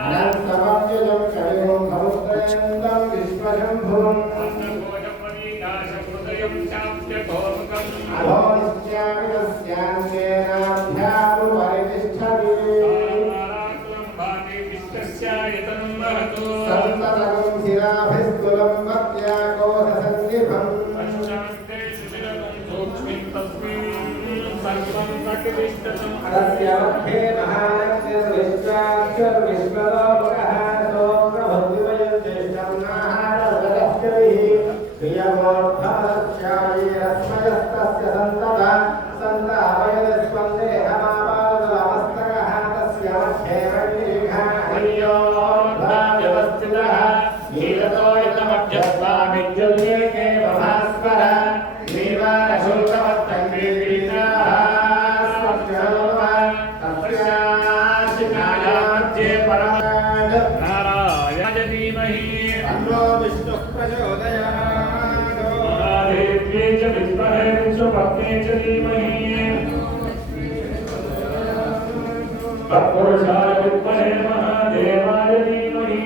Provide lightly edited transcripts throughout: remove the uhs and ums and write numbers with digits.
अनन्तमव्ययं कविं समुद्रयन्तं विश्वशम्भुम् अधो नित्यामितस्यान्तेनाभ्यामुपरितिष्ठति सन्ततं शिराभिस्तुलं भक्त्याकोधसन्निभम् तस्य मध्ये महालक्ष्मीर्विश्वाक्षरविश्वलोकः सोऽप्रभुद्विमयं ज्येष्ठं नाहारवदश्चरिः प्रियमोद्भवस्यायैरस्मयस्तस्य सन्तता सन्तापयदस्वन्देहमापादलमस्तकः तस्य मध्ये वैरेखा हरियोर्भाव्यवस्थितः नीलतोयतमभ्यस्वामिज्युल्येके भास्कर तत्पुरुषाय विद्महे महादेवाय धीमहि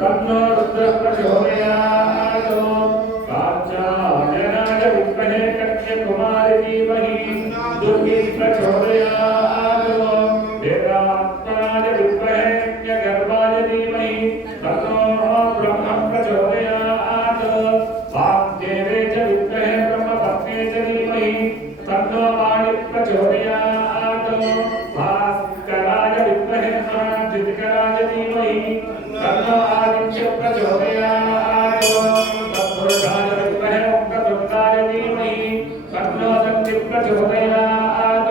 तन्नो रुद्रः प्रचोदयात् कात्यायनाय विद्महे कन्याकुमारी धीमहि दुर्गी प्रचोदयात् वेदात्मनाय विद्महे यज्ञगर्भाय धीमहि तन्नो ब्रह्म प्रचोदयात् वाग्देवे च विद्महे ब्रह्मपत्ने च धीमहि तन्नो वायुः प्रचोदयात् भास्कराय विद्महे महाजितकराय धीमहि तन्नो आदित्य प्रचोदयात् तत्पुरुषाय विद्महे ओंकारोक्ताय धीमहि तन्नो शक्ति प्रचोदयात्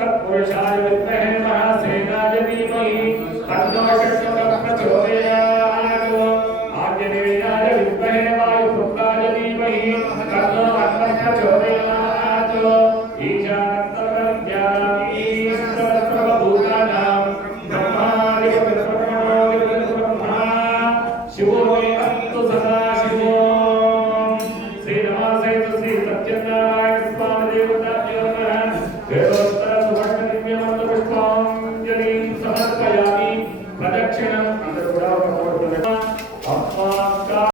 सत्पुरुषाय विद्महे महासेनाय धीमहि तन्नो शक्ति प्रचोदयात् आर्यदेवाय विद्महे वायुपुत्राय धीमहि तन्नो अग्निः प्रचोदयात् Pero